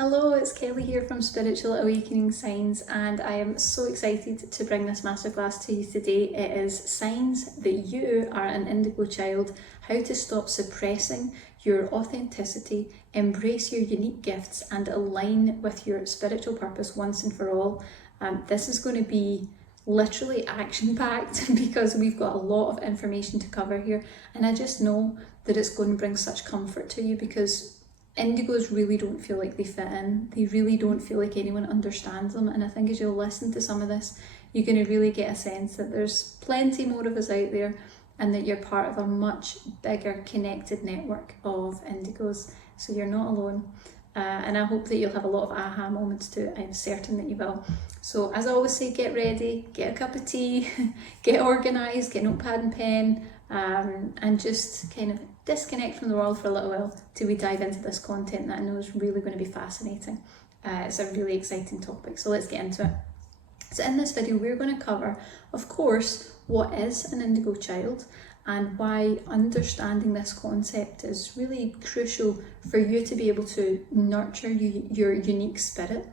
Hello, it's Kelly here from Spiritual Awakening Signs, and I am so excited to bring this masterclass to you today. It is signs that you are an indigo child, how to stop suppressing your authenticity, embrace your unique gifts, and align with your spiritual purpose once and for all. This is going to be literally action-packed because we've got a lot of information to cover here, and I just know that it's going to bring such comfort to you because indigos really don't feel like they fit in. They really don't feel like anyone understands them, and I think as you'll listen to some of this, you're going to really get a sense that there's plenty more of us out there and that you're part of a much bigger connected network of indigos, so you're not alone. And I hope that you'll have a lot of aha moments too. I'm certain that you will. So as I always say, get ready, get a cup of tea, get organised, get a notepad and pen, and just kind of disconnect from the world for a little while till we dive into this content that I know is really going to be fascinating. It's a really exciting topic, so let's get into it. So in this video we're going to cover, of course, what is an indigo child and why understanding this concept is really crucial for you to be able to nurture your unique spirit.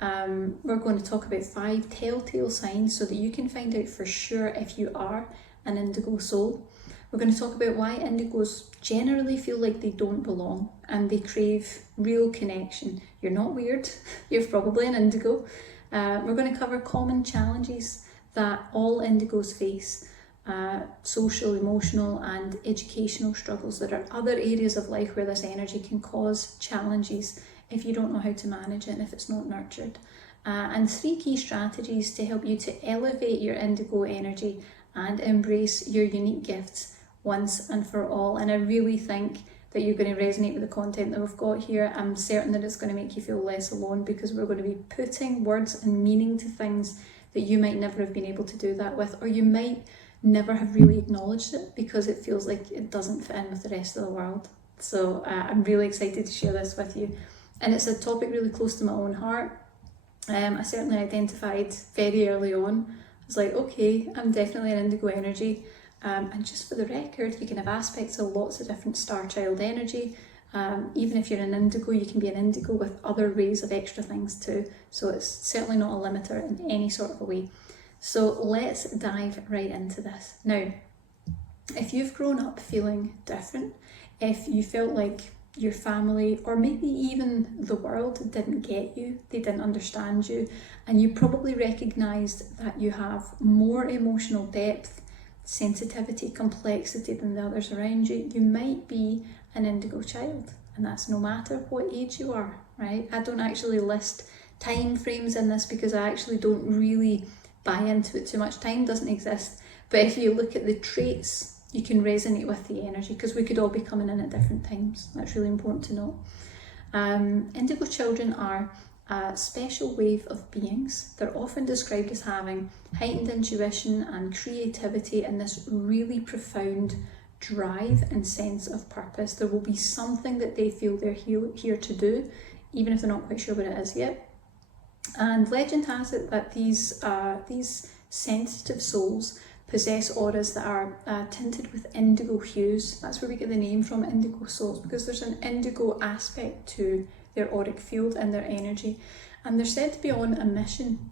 We're going to talk about 5 telltale signs so that you can find out for sure if you are an indigo soul. We're going to talk about why indigos generally feel like they don't belong and they crave real connection. You're not weird, you're probably an indigo. We're going to cover common challenges that all indigos face, social, emotional and educational struggles. There are other areas of life where this energy can cause challenges if you don't know how to manage it and if it's not nurtured. And 3 key strategies to help you to elevate your indigo energy and embrace your unique gifts once and for all. And I really think that you're going to resonate with the content that we've got here. I'm certain that it's going to make you feel less alone because we're going to be putting words and meaning to things that you might never have been able to do that with, or you might never have really acknowledged it because it feels like it doesn't fit in with the rest of the world. So I'm really excited to share this with you. And it's a topic really close to my own heart. I certainly identified very early on. I was like, okay, I'm definitely an indigo energy. And just for the record, you can have aspects of lots of different star child energy. Even if you're an indigo, you can be an indigo with other rays of extra things too. So it's certainly not a limiter in any sort of a way. So let's dive right into this. Now, if you've grown up feeling different, if you felt like your family or maybe even the world didn't get you, they didn't understand you, and you probably recognised that you have more emotional depth, sensitivity, complexity than the others around you, you might be an indigo child. And that's no matter what age you are, right? I don't actually list time frames in this because I actually don't really buy into it too much. Time doesn't exist. But if you look at the traits, you can resonate with the energy because we could all be coming in at different times. That's really important to know. Indigo children are a special wave of beings. They're often described as having heightened intuition and creativity and this really profound drive and sense of purpose. There will be something that they feel they're here to do, even if they're not quite sure what it is yet. And legend has it that these sensitive souls possess auras that are tinted with indigo hues. That's where we get the name from, indigo souls, because there's an indigo aspect to their auric field and their energy. And they're said to be on a mission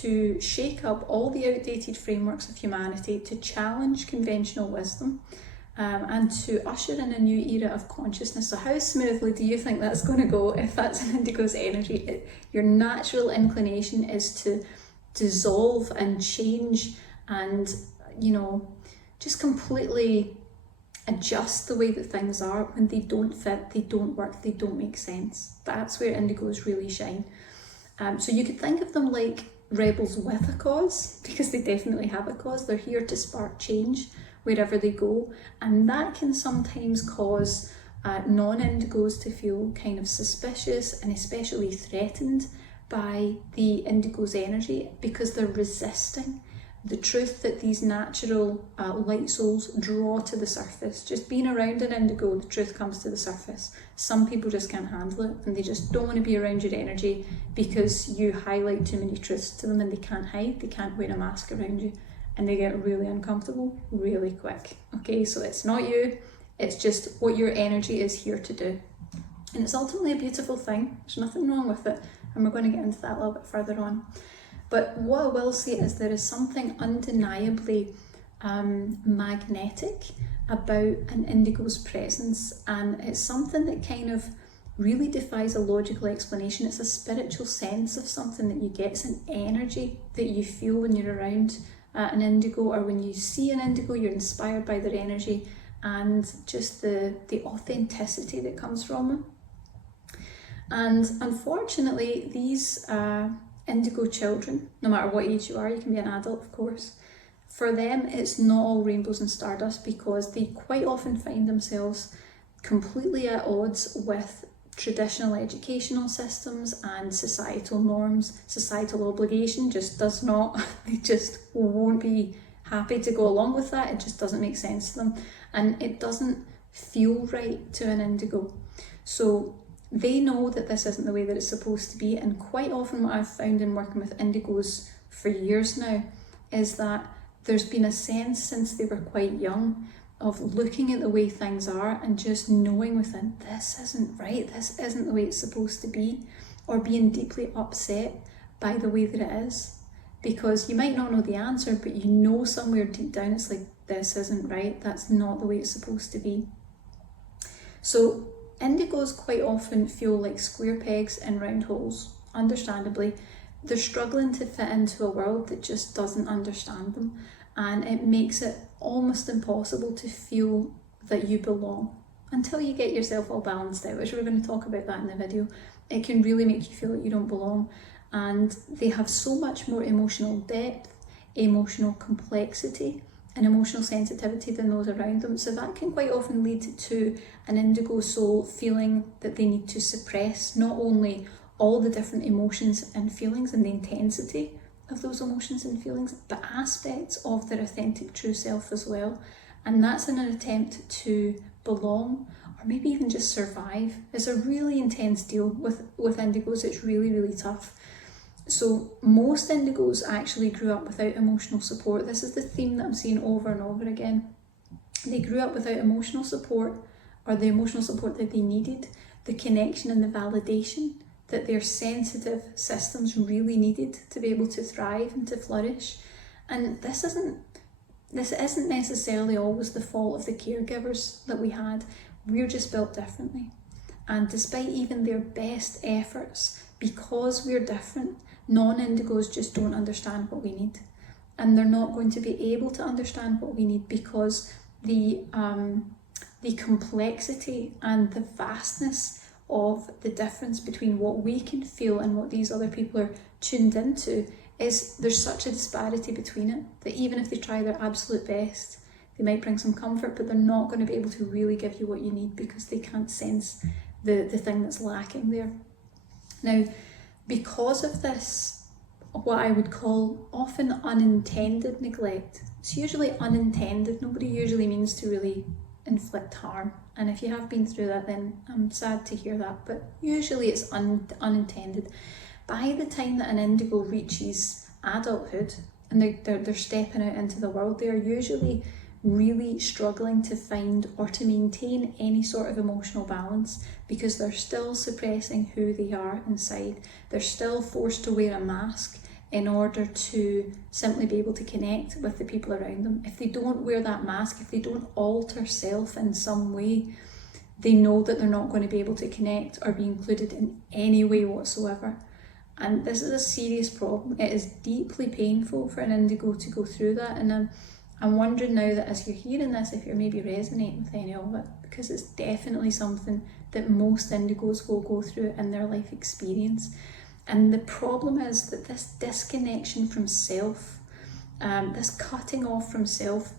to shake up all the outdated frameworks of humanity, to challenge conventional wisdom, and to usher in a new era of consciousness. So how smoothly do you think that's going to go if that's an indigo's energy? Your natural inclination is to dissolve and change and, you know, just completely adjust the way that things are. When they don't fit, they don't work, they don't make sense. That's where indigos really shine. So you could think of them like rebels with a cause, because they definitely have a cause. They're here to spark change wherever they go, and that can sometimes cause non-indigos to feel kind of suspicious and especially threatened by the indigo's energy because they're resisting the truth that these natural light souls draw to the surface. Just being around an indigo, the truth comes to the surface. Some people just can't handle it and they just don't want to be around your energy because you highlight too many truths to them and they can't hide, they can't wear a mask around you, and they get really uncomfortable really quick. Okay, so it's not you, it's just what your energy is here to do. And it's ultimately a beautiful thing. There's nothing wrong with it. And we're going to get into that a little bit further on. But what I will say is there is something undeniably magnetic about an indigo's presence, and it's something that kind of really defies a logical explanation. It's a spiritual sense of something that you get. It's an energy that you feel when you're around an indigo, or when you see an indigo, you're inspired by their energy and just the authenticity that comes from them. And unfortunately, these indigo children, no matter what age you are, you can be an adult of course, for them it's not all rainbows and stardust, because they quite often find themselves completely at odds with traditional educational systems and societal norms. Societal obligation just does not, they just won't be happy to go along with that. It just doesn't make sense to them, and it doesn't feel right to an indigo. So they know that this isn't the way that it's supposed to be, and quite often what I've found in working with indigos for years now is that there's been a sense since they were quite young of looking at the way things are and just knowing within, this isn't right, this isn't the way it's supposed to be, or being deeply upset by the way that it is. Because you might not know the answer, but you know somewhere deep down it's like, this isn't right, that's not the way it's supposed to be. So indigos quite often feel like square pegs in round holes, understandably. They're struggling to fit into a world that just doesn't understand them, and it makes it almost impossible to feel that you belong until you get yourself all balanced out, which we're going to talk about that in the video. It can really make you feel that you don't belong, and they have so much more emotional depth, emotional complexity and emotional sensitivity than those around them. So that can quite often lead to an indigo soul feeling that they need to suppress not only all the different emotions and feelings and the intensity of those emotions and feelings, but aspects of their authentic true self as well. And that's in an attempt to belong, or maybe even just survive. It's a really intense deal with indigos. It's really, really tough. So most indigos actually grew up without emotional support. This is the theme that I'm seeing over and over again. They grew up without emotional support, or the emotional support that they needed, the connection and the validation that their sensitive systems really needed to be able to thrive and to flourish. And this isn't necessarily always the fault of the caregivers that we had. We're just built differently. And despite even their best efforts, because we're different, non-indigos just don't understand what we need. And they're not going to be able to understand what we need, because the complexity and the vastness of the difference between what we can feel and what these other people are tuned into is, there's such a disparity between it that even if they try their absolute best, they might bring some comfort, but they're not going to be able to really give you what you need, because they can't sense the thing that's lacking there. Now, because of this, what I would call often unintended neglect, it's usually unintended. Nobody usually means to really inflict harm, and if you have been through that, then I'm sad to hear that, but usually it's unintended. By the time that an indigo reaches adulthood and they're stepping out into the world, they are usually really struggling to find or to maintain any sort of emotional balance, because they're still suppressing who they are inside. They're still forced to wear a mask in order to simply be able to connect with the people around them. If they don't wear that mask, if they don't alter self in some way, they know that they're not going to be able to connect or be included in any way whatsoever. And this is a serious problem. It is deeply painful for an indigo to go through that, and I'm wondering now that as you're hearing this, if you're maybe resonating with any of it, because it's definitely something that most indigos will go through in their life experience. And the problem is that this disconnection from self, this cutting off from self,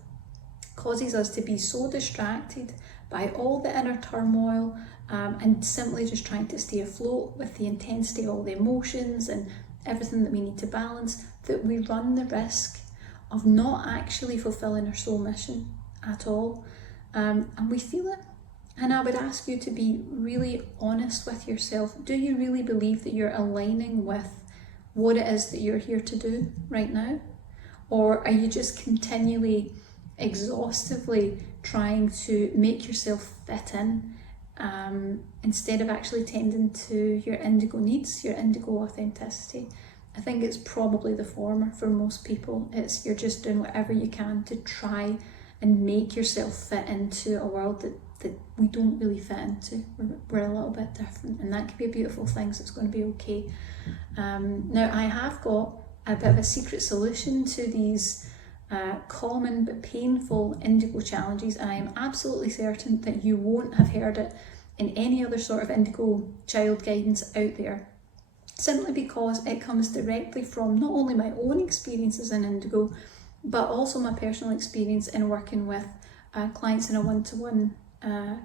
causes us to be so distracted by all the inner turmoil and simply just trying to stay afloat with the intensity of all the emotions and everything that we need to balance, that we run the risk of not actually fulfilling our soul mission at all. And we feel it. And I would ask you to be really honest with yourself. Do you really believe that you're aligning with what it is that you're here to do right now? Or are you just continually, exhaustively trying to make yourself fit in instead of actually tending to your indigo needs, your indigo authenticity. I think it's probably the former for most people. It's you're just doing whatever you can to try and make yourself fit into a world that we don't really fit into. We're a little bit different, and that can be a beautiful thing, so it's going to be okay. Now, I have got a bit of a secret solution to these common but painful indigo challenges, and I am absolutely certain that you won't have heard it in any other sort of indigo child guidance out there, simply because it comes directly from not only my own experiences in indigo, but also my personal experience in working with clients in a one-to-one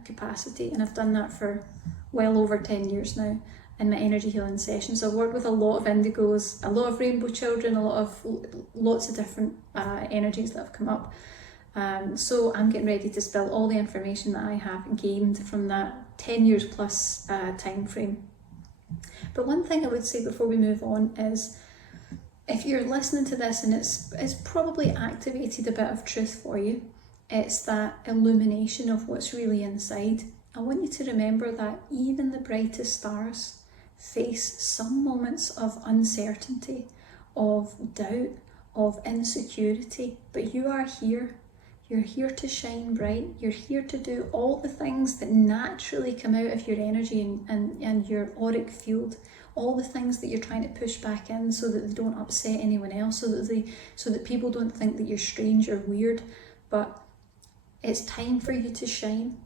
capacity. And I've done that for well over 10 years now in my energy healing sessions. So I've worked with a lot of indigos, a lot of rainbow children, lots of different energies that have come up. So I'm getting ready to spill all the information that I have gained from that 10 years plus time frame. But one thing I would say before we move on is, if you're listening to this and it's probably activated a bit of truth for you, it's that illumination of what's really inside. I want you to remember that even the brightest stars face some moments of uncertainty, of doubt, of insecurity, but you are here. You're here to shine bright. You're here to do all the things that naturally come out of your energy and your auric field, all the things that you're trying to push back in so that they don't upset anyone else, so that people don't think that you're strange or weird. But it's time for you to shine.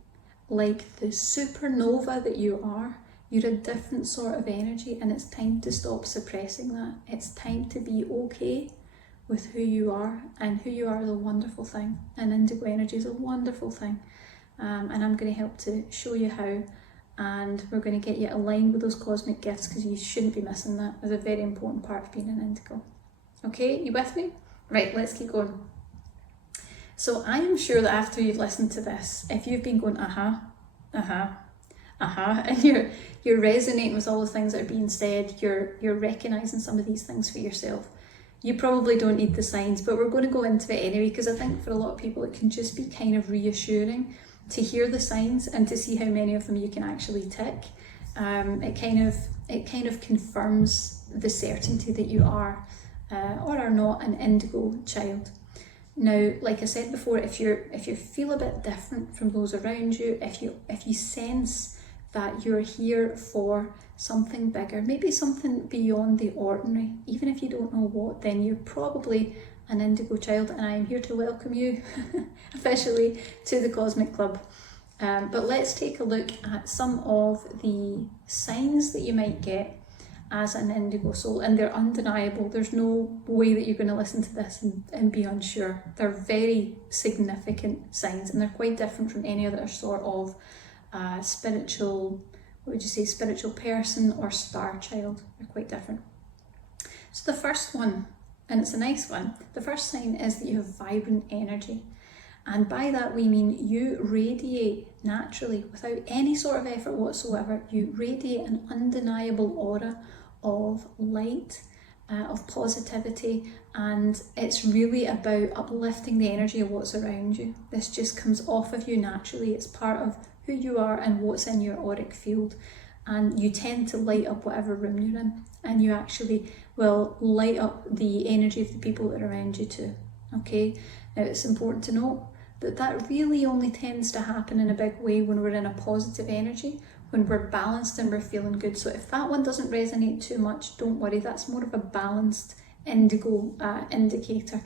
Like the supernova that you are, you're a different sort of energy, and it's time to stop suppressing that. It's time to be okay with who you are, and who you are is a wonderful thing, and indigo energy is a wonderful thing. And I'm going to help to show you how, and we're going to get you aligned with those cosmic gifts, because you shouldn't be missing that. It's a very important part of being an indigo. Okay, you with me? Right, let's keep going. So I am sure that after you've listened to this, if you've been going and you're resonating with all the things that are being said, you're recognizing some of these things for yourself. You probably don't need the signs, but we're going to go into it anyway, because I think for a lot of people it can just be kind of reassuring to hear the signs and to see how many of them you can actually tick. It kind of confirms the certainty that you are or are not an indigo child. Now, like I said before, if you feel a bit different from those around you, if you sense that you're here for something bigger, maybe something beyond the ordinary, even if you don't know what, then you're probably an indigo child, and I am here to welcome you officially to the Cosmic Club. But let's take a look at some of the signs that you might get as an indigo soul, and they're undeniable. There's no way that you're going to listen to this and be unsure. They're very significant signs, and they're quite different from any other sort of spiritual person or star child. They're quite different. So the first one, and it's a nice one, the first sign is that you have vibrant energy. And by that we mean you radiate naturally, without any sort of effort whatsoever. You radiate an undeniable aura of light, of positivity, and it's really about uplifting the energy of what's around you. This just comes off of you naturally. It's part of who you are and what's in your auric field, and you tend to light up whatever room you're in, and you actually will light up the energy of the people that are around you too. Okay, now it's important to note that really only tends to happen in a big way when we're in a positive energy, when we're balanced and we're feeling good. So if that one doesn't resonate too much, don't worry, that's more of a balanced indigo indicator.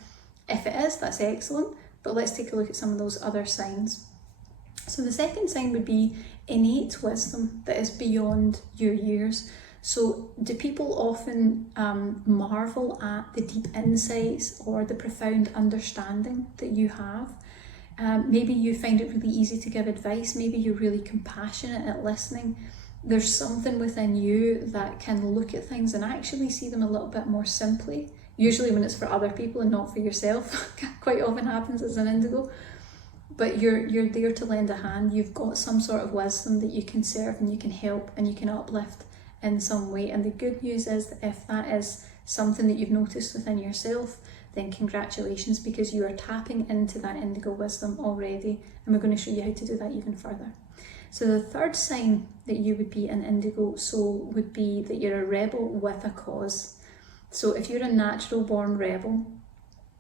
If it is, that's excellent, but let's take a look at some of those other signs. So the second sign would be innate wisdom that is beyond your years. So do people often marvel at the deep insights or the profound understanding that you have? Maybe you find it really easy to give advice. Maybe you're really compassionate at listening. There's something within you that can look at things and actually see them a little bit more simply. Usually when it's for other people and not for yourself. Quite often happens as an indigo. But you're there to lend a hand. You've got some sort of wisdom that you can serve and you can help and you can uplift in some way. And the good news is that if that is something that you've noticed within yourself, then congratulations, because you are tapping into that indigo wisdom already, and we're going to show you how to do that even further. So the third sign that you would be an indigo soul would be that you're a rebel with a cause. So if you're a natural born rebel,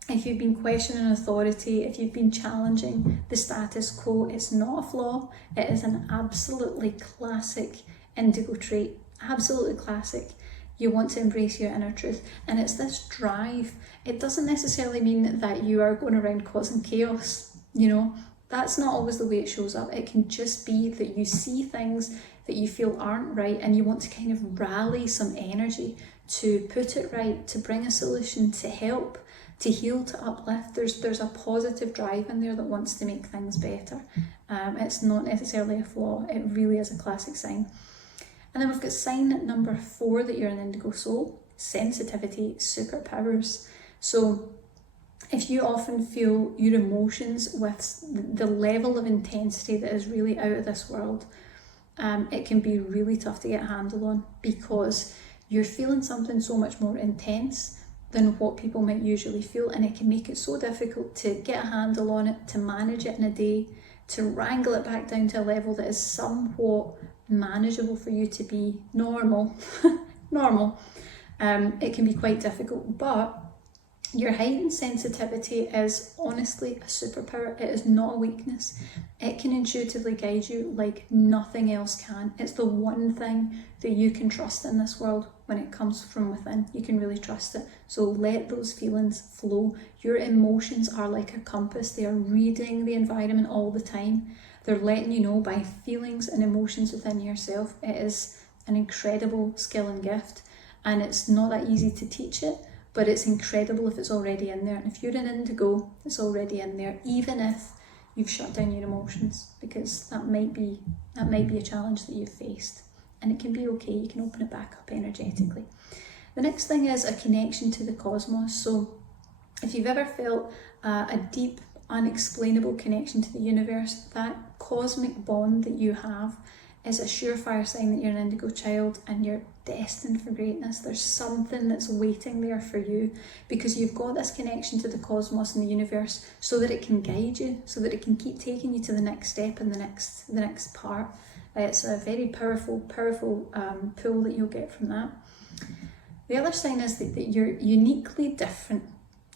if you've been questioning authority, if you've been challenging the status quo, it's not a flaw. It is an absolutely classic indigo trait, absolutely classic. You want to embrace your inner truth, and it's this drive. It doesn't necessarily mean that you are going around causing chaos, you know. That's not always the way it shows up. It can just be that you see things that you feel aren't right and you want to kind of rally some energy to put it right, to bring a solution, to help, to heal, to uplift. There's a positive drive in there that wants to make things better. It's not necessarily a flaw. It really is a classic sign. And then we've got sign number 4 that you're an indigo soul, sensitivity, superpowers. So if you often feel your emotions with the level of intensity that is really out of this world, it can be really tough to get a handle on, because you're feeling something so much more intense than what people might usually feel, and it can make it so difficult to get a handle on it, to manage it in a day, to wrangle it back down to a level that is somewhat manageable for you to be normal. It can be quite difficult, but your heightened sensitivity is honestly a superpower. It is not a weakness. It can intuitively guide you like nothing else can. It's the one thing that you can trust in this world when it comes from within. You can really trust it. So let those feelings flow. Your emotions are like a compass. They are reading the environment all the time. They're letting you know by feelings and emotions within yourself. It is an incredible skill and gift, and it's not that easy to teach it, but it's incredible if it's already in there. And if you're an indigo, it's already in there, even if you've shut down your emotions, because that might be a challenge that you've faced. And it can be okay, you can open it back up energetically. The next thing is a connection to the cosmos. So if you've ever felt a deep, unexplainable connection to the universe, that cosmic bond that you have is a surefire sign that you're an indigo child and you're destined for greatness. There's something that's waiting there for you, because you've got this connection to the cosmos and the universe so that it can guide you, so that it can keep taking you to the next step and the next part. It's a very powerful pull that you'll get from that. The other sign is that you're uniquely different.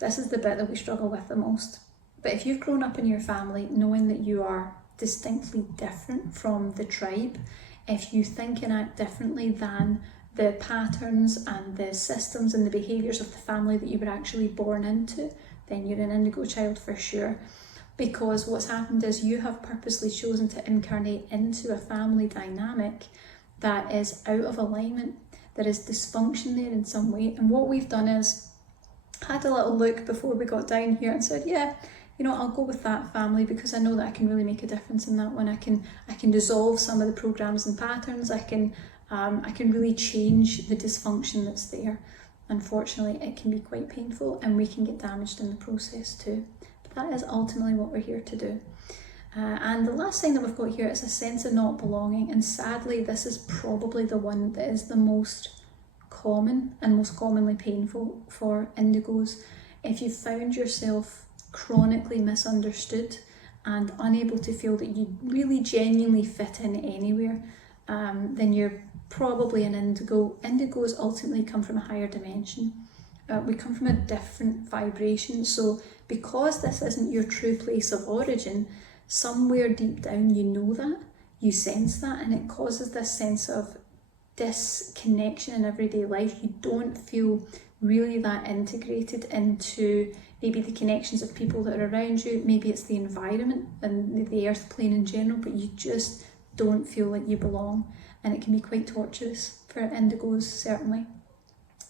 This is the bit that we struggle with the most. But if you've grown up in your family knowing that you are distinctly different from the tribe, if you think and act differently than the patterns and the systems and the behaviours of the family that you were actually born into, then you're an indigo child for sure. Because what's happened is you have purposely chosen to incarnate into a family dynamic that is out of alignment, that is dysfunction there in some way. And what we've done is had a little look before we got down here and said, yeah, you know, I'll go with that family because I know that I can really make a difference in that one. I can dissolve some of the programs and patterns. I can really change the dysfunction that's there. Unfortunately, it can be quite painful and we can get damaged in the process too. But that is ultimately what we're here to do. And the last thing that we've got here is a sense of not belonging. And sadly, this is probably the one that is the most common and most commonly painful for indigos. If you found yourself chronically misunderstood and unable to feel that you really genuinely fit in anywhere, then you're probably an indigo. Indigos ultimately come from a higher dimension. We come from a different vibration. So because this isn't your true place of origin, somewhere deep down you know that, you sense that, and it causes this sense of disconnection in everyday life. You don't feel really that integrated into maybe the connections of people that are around you. Maybe it's the environment and the earth plane in general, but you just don't feel like you belong. And it can be quite torturous for indigos, certainly.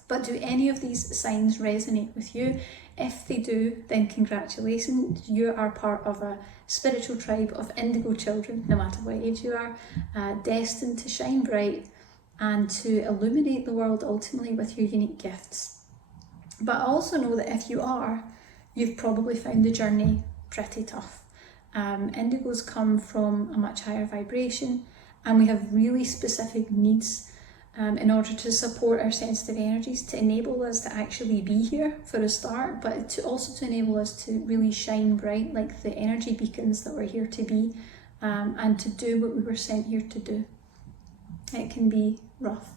But do any of these signs resonate with you? If they do, then congratulations. You are part of a spiritual tribe of indigo children, no matter what age you are, destined to shine bright and to illuminate the world ultimately with your unique gifts. But I also know that if you are, you've probably found the journey pretty tough. Indigos come from a much higher vibration, and we have really specific needs in order to support our sensitive energies, to enable us to actually be here for a start, but to also to enable us to really shine bright like the energy beacons that we're here to be. and to do what we were sent here to do. It can be rough,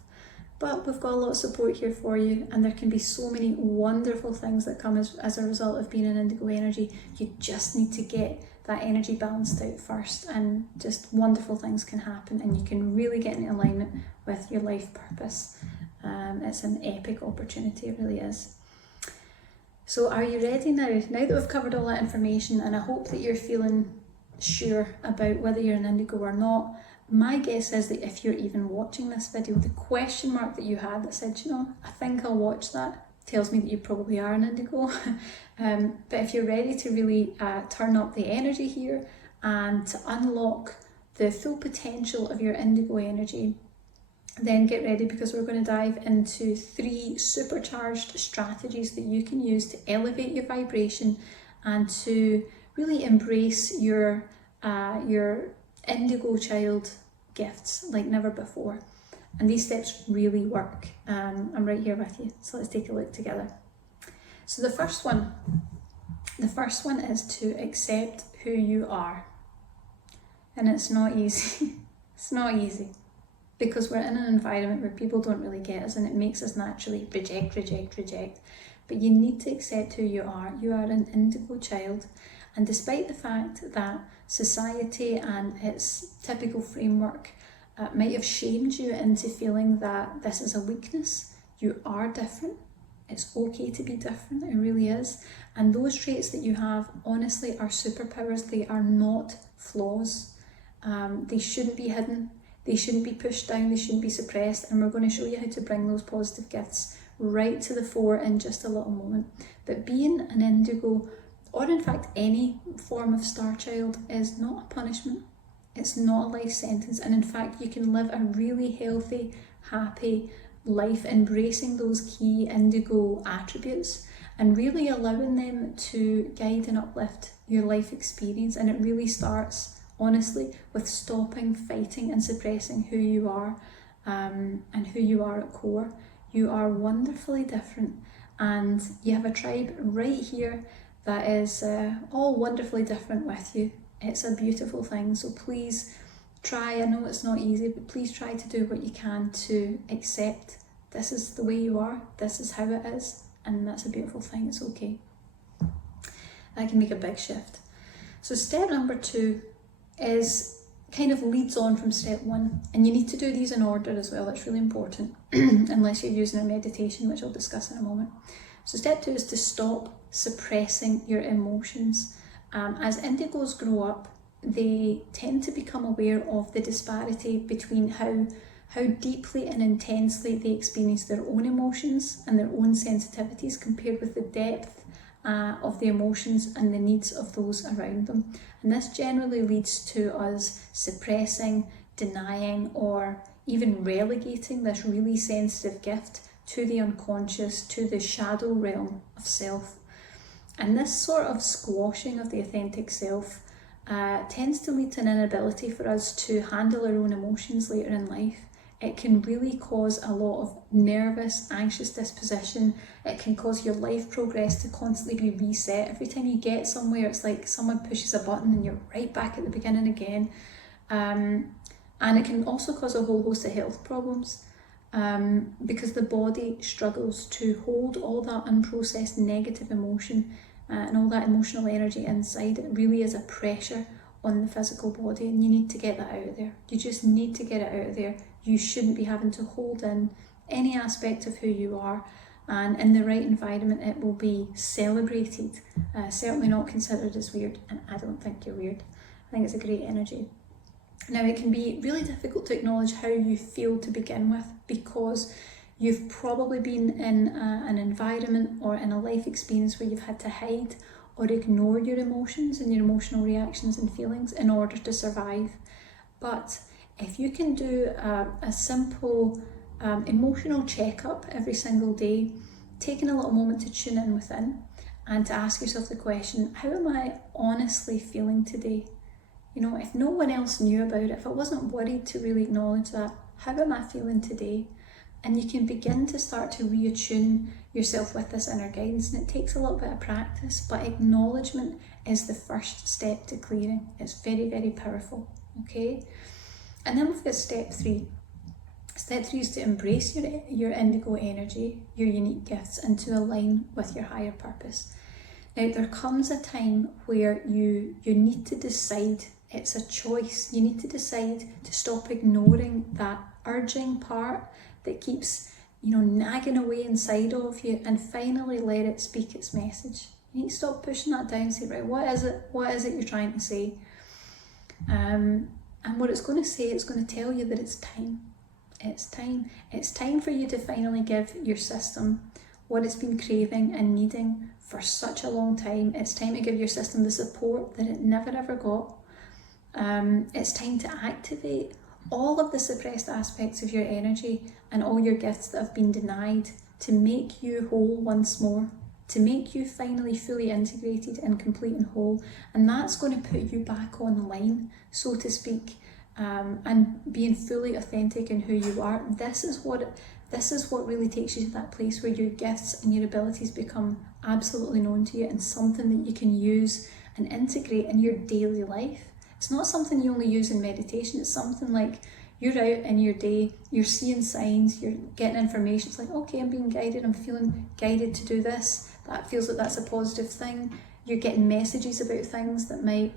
but we've got a lot of support here for you, and there can be so many wonderful things that come as a result of being an indigo energy. You just need to get that energy balanced out first, and just wonderful things can happen, and you can really get in alignment with your life purpose. It's an epic opportunity, it really is. So are you ready now? Now that we've covered all that information, and I hope that you're feeling sure about whether you're an indigo or not, my guess is that if you're even watching this video, the question mark that you had that said, you know, I think I'll watch that, tells me that you probably are an indigo. But if you're ready to really turn up the energy here and to unlock the full potential of your indigo energy, then get ready, because we're going to dive into 3 supercharged strategies that you can use to elevate your vibration and to really embrace your indigo child gifts like never before. And these steps really work. I'm right here with you, so let's take a look together. So the first one is to accept who you are. And it's not easy. It's not easy, because we're in an environment where people don't really get us, and it makes us naturally reject. But you need to accept who you are. You are an indigo child, and despite the fact that society and its typical framework might have shamed you into feeling that this is a weakness, you are different. It's okay to be different, it really is. And those traits that you have, honestly, are superpowers. They are not flaws. They shouldn't be hidden. They shouldn't be pushed down. They shouldn't be suppressed. And we're going to show you how to bring those positive gifts right to the fore in just a little moment. But being an indigo, or in fact any form of star child, is not a punishment. It's not a life sentence. And in fact, you can live a really healthy, happy life, embracing those key indigo attributes and really allowing them to guide and uplift your life experience. And it really starts, honestly, with stopping fighting and suppressing who you are, and who you are at core. You are wonderfully different, and you have a tribe right here that is all wonderfully different with you. It's a beautiful thing. So please try, I know it's not easy, but please try to do what you can to accept this is the way you are, this is how it is, and that's a beautiful thing. It's okay. That can make a big shift. So step number 2 is kind of leads on from step 1, and you need to do these in order as well. It's really important unless you're using a meditation, which I'll discuss in a moment. So step 2 is to stop suppressing your emotions. As indigos grow up, they tend to become aware of the disparity between how deeply and intensely they experience their own emotions and their own sensitivities compared with the depth of the emotions and the needs of those around them. And this generally leads to us suppressing, denying, or even relegating this really sensitive gift to the unconscious, to the shadow realm of self. And this sort of squashing of the authentic self tends to lead to an inability for us to handle our own emotions later in life. It can really cause a lot of nervous, anxious disposition. It can cause your life progress to constantly be reset. Every time you get somewhere, it's like someone pushes a button and you're right back at the beginning again. And it can also cause a whole host of health problems, because the body struggles to hold all that unprocessed negative emotion and all that emotional energy inside. It really is a pressure on the physical body, and you need to get that out of there. You just need to get it out of there. You shouldn't be having to hold in any aspect of who you are, and in the right environment it will be celebrated, certainly not considered as weird, and I don't think you're weird. I think it's a great energy. Now, it can be really difficult to acknowledge how you feel to begin with, because you've probably been in an environment or in a life experience where you've had to hide or ignore your emotions and your emotional reactions and feelings in order to survive. But if you can do a simple emotional checkup every single day, taking a little moment to tune in within and to ask yourself the question, how am I honestly feeling today? You know, if no one else knew about it, if I wasn't worried to really acknowledge that, how am I feeling today? And you can begin to start to reattune yourself with this inner guidance. And it takes a little bit of practice, but acknowledgement is the first step to clearing. It's very, very powerful, okay? And then we've got step 3. Step 3 is to embrace your indigo energy, your unique gifts, and to align with your higher purpose. Now, there comes a time where you need to decide. It's a choice. You need to decide to stop ignoring that urging part that keeps, nagging away inside of you, and finally let it speak its message. You need to stop pushing that down and say, right, what is it you're trying to say? And what it's going to say, it's going to tell you that it's time. It's time. It's time for you to finally give your system what it's been craving and needing for such a long time. It's time to give your system the support that it never ever got. It's time to activate all of the suppressed aspects of your energy and all your gifts that have been denied, to make you whole once more, to make you finally fully integrated and complete and whole. And that's going to put you back online, so to speak, and being fully authentic in who you are. This is what really takes you to that place where your gifts and your abilities become absolutely known to you, and something that you can use and integrate in your daily life. It's not something you only use in meditation. It's something like you're out in your day, you're seeing signs, you're getting information. It's like, okay, I'm being guided, I'm feeling guided to do this. That feels like that's a positive thing. You're getting messages about things that might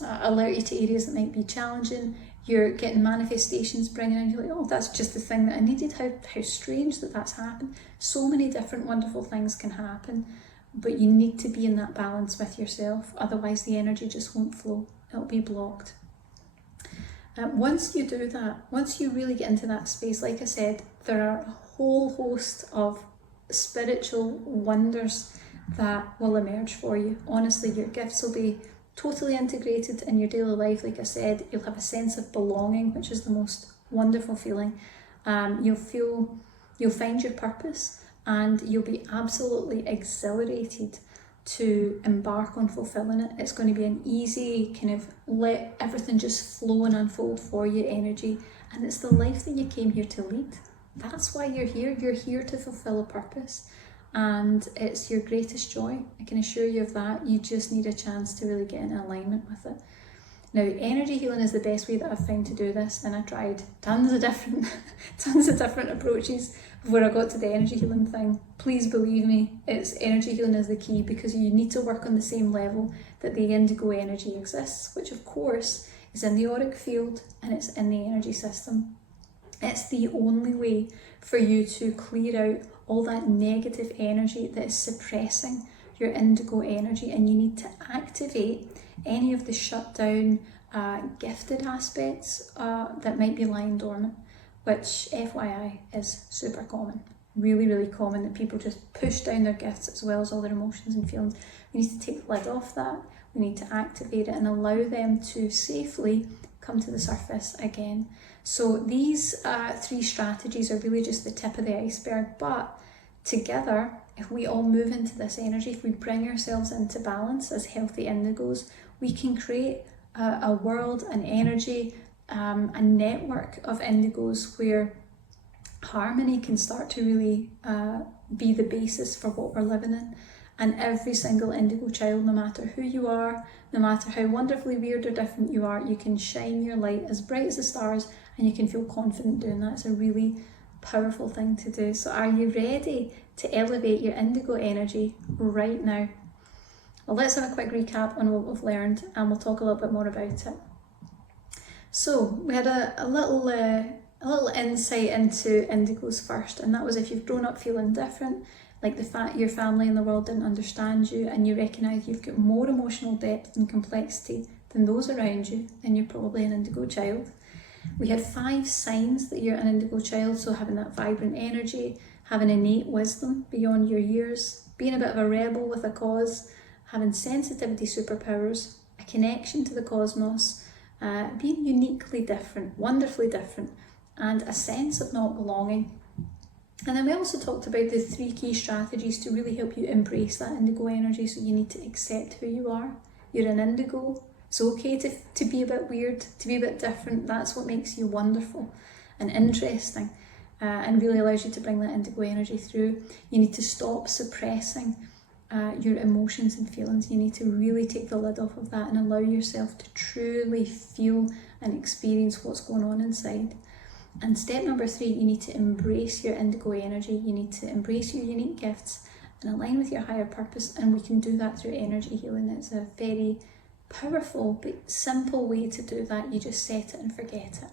alert you to areas that might be challenging. You're getting manifestations bringing in, you're like, oh, that's just the thing that I needed. How strange that that's happened. So many different wonderful things can happen, but you need to be in that balance with yourself. Otherwise the energy just won't flow. It'll be blocked. Once you do that, once you really get into that space, like I said, there are a whole host of spiritual wonders that will emerge for you. Honestly, your gifts will be totally integrated in your daily life. Like I said, you'll have a sense of belonging, which is the most wonderful feeling. You'll find your purpose, and you'll be absolutely exhilarated to embark on fulfilling it. It's going to be an easy kind of let everything just flow and unfold for you energy, and it's the life that you came here to lead. That's why you're here. You're here to fulfill a purpose, and it's your greatest joy. I can assure you of that. You just need a chance to really get in alignment with it. Now, energy healing is the best way that I've found to do this, and I tried tons of different approaches before I got to the energy healing thing. Please believe me, energy healing is the key, because you need to work on the same level that the indigo energy exists, which of course is in the auric field and it's in the energy system. It's the only way for you to clear out all that negative energy that is suppressing your indigo energy, and you need to activate any of the shut down gifted aspects that might be lying dormant, which FYI is super common. Really, really common that people just push down their gifts as well as all their emotions and feelings. We need to take the lid off that. We need to activate it and allow them to safely come to the surface again. So these 3 strategies are really just the tip of the iceberg, but together, if we all move into this energy, if we bring ourselves into balance as healthy indigos, we can create a world, an energy, a network of indigos where harmony can start to really be the basis for what we're living in. And every single indigo child, no matter who you are, no matter how wonderfully weird or different you are, you can shine your light as bright as the stars, and you can feel confident doing that. It's a really powerful thing to do. So are you ready to elevate your indigo energy right now? Well, let's have a quick recap on what we've learned, and we'll talk a little bit more about it. So we had a little insight into indigos first, and that was if you've grown up feeling different, like the fact your family and the world didn't understand you, and you recognise you've got more emotional depth and complexity than those around you, then you're probably an indigo child. We had 5 signs that you're an indigo child, so having that vibrant energy, having innate wisdom beyond your years, being a bit of a rebel with a cause, having sensitivity superpowers, a connection to the cosmos, being uniquely different, wonderfully different, and a sense of not belonging. And then we also talked about the 3 key strategies to really help you embrace that indigo energy. So you need to accept who you are. You're an indigo. It's okay to be a bit weird, to be a bit different. That's what makes you wonderful and interesting. and really allows you to bring that indigo energy through. You need to stop suppressing your emotions and feelings. You need to really take the lid off of that and allow yourself to truly feel and experience what's going on inside. And step number 3, you need to embrace your indigo energy. You need to embrace your unique gifts and align with your higher purpose, and we can do that through energy healing. It's a very powerful but simple way to do that. You just set it and forget it.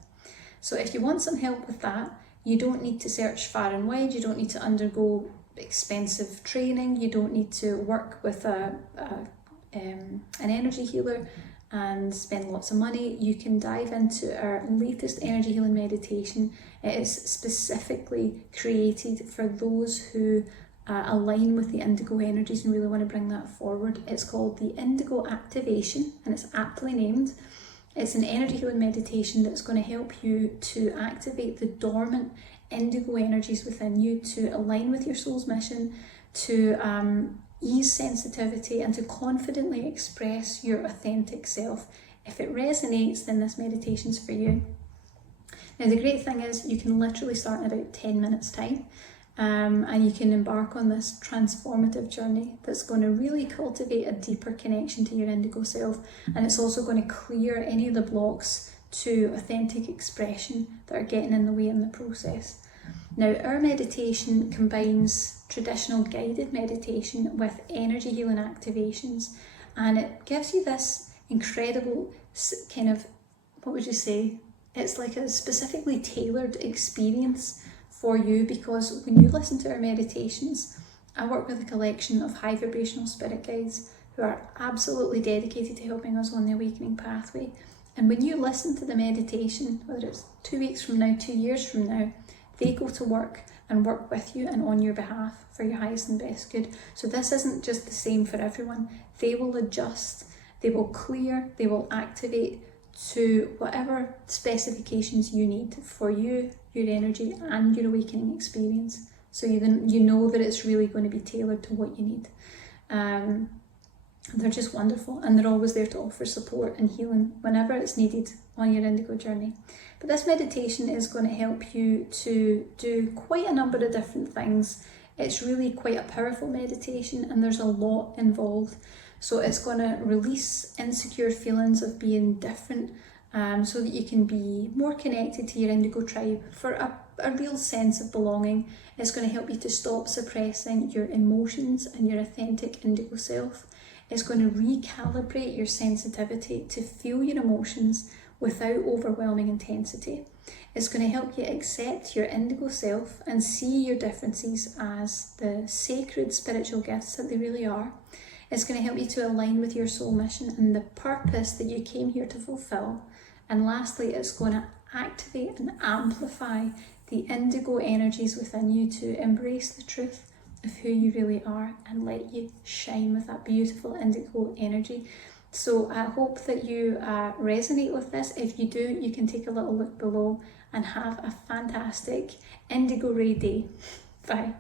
So if you want some help with that, you don't need to search far and wide, you don't need to undergo expensive training, you don't need to work with an energy healer and spend lots of money. You can dive into our latest energy healing meditation. It is specifically created for those who align with the indigo energies and really want to bring that forward. It's called the Indigo Activation, and it's aptly named. It's an energy healing meditation that's going to help you to activate the dormant indigo energies within you, to align with your soul's mission, to ease sensitivity, and to confidently express your authentic self. If it resonates, then this meditation's for you. Now, the great thing is you can literally start in about 10 minutes time. And you can embark on this transformative journey that's going to really cultivate a deeper connection to your indigo self, and it's also going to clear any of the blocks to authentic expression that are getting in the way in the process. Now, our meditation combines traditional guided meditation with energy healing activations, and it gives you this incredible kind of, what would you say, it's like a specifically tailored experience for you, because when you listen to our meditations, I work with a collection of high vibrational spirit guides who are absolutely dedicated to helping us on the awakening pathway. And when you listen to the meditation, whether it's 2 weeks from now, 2 years from now, they go to work and work with you and on your behalf for your highest and best good. So this isn't just the same for everyone. They will adjust, they will clear, they will activate to whatever specifications you need for you, your energy and your awakening experience. So you know that it's really going to be tailored to what you need. They're just wonderful, and they're always there to offer support and healing whenever it's needed on your indigo journey. But this meditation is going to help you to do quite a number of different things. It's really quite a powerful meditation, and there's a lot involved. So it's going to release insecure feelings of being different, so that you can be more connected to your indigo tribe for a real sense of belonging. It's going to help you to stop suppressing your emotions and your authentic indigo self. It's going to recalibrate your sensitivity to feel your emotions without overwhelming intensity. It's going to help you accept your indigo self and see your differences as the sacred spiritual gifts that they really are. It's going to help you to align with your soul mission and the purpose that you came here to fulfill. And lastly, it's going to activate and amplify the indigo energies within you to embrace the truth of who you really are and let you shine with that beautiful indigo energy. So I hope that you resonate with this. If you do, you can take a little look below and have a fantastic indigo ray day. Bye.